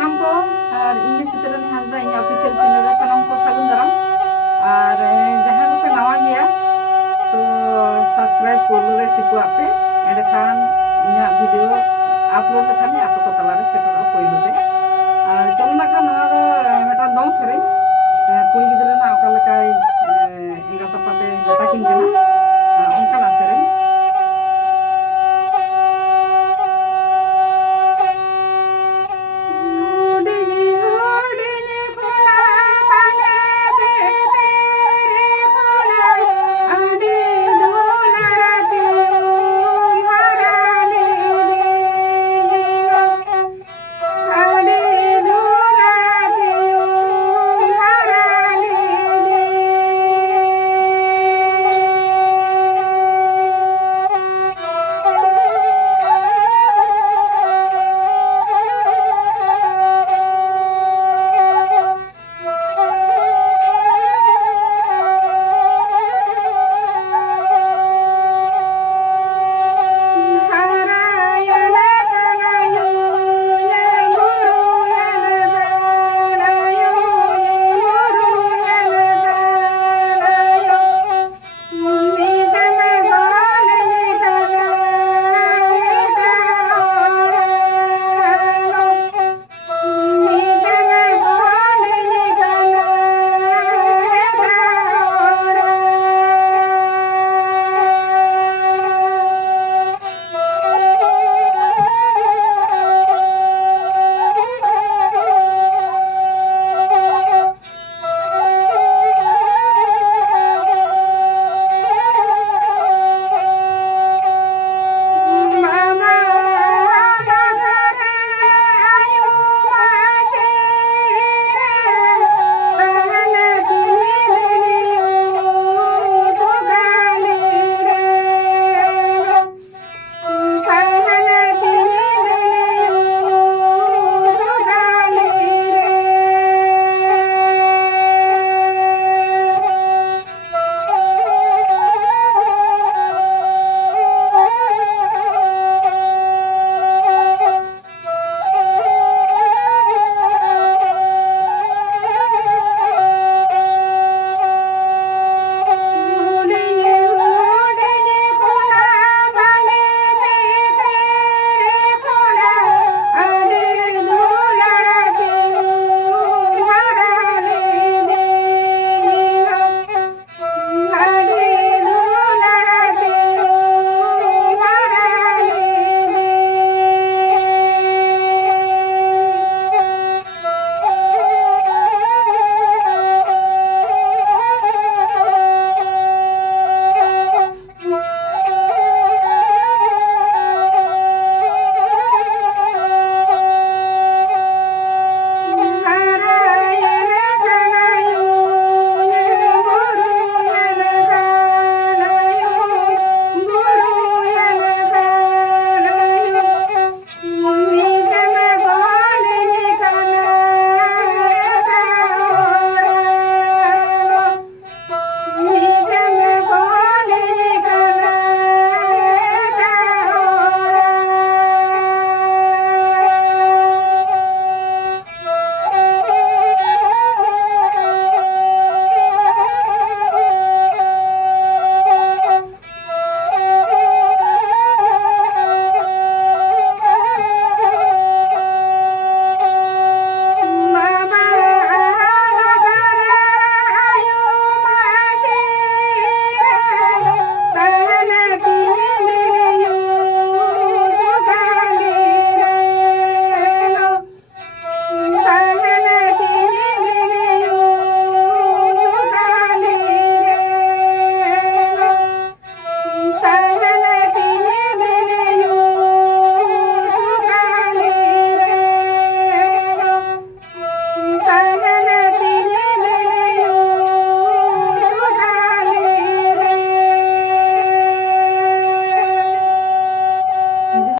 सानाम को और इंगे सितरन Hajda in official channel रे सानाम को सागुन दाराम और जहां को पे नवा गया तो सब्सक्राइब कर लो रे टिपो आपे एंड खान इना वीडियो अपलोड लखाने आप को तला रे सेटर पइलो ते और चलो ना खान नवा दो मेटा दम सेरे कुड़ी गिदरा ना ओका लकाय इंगा तपाते जता किन केना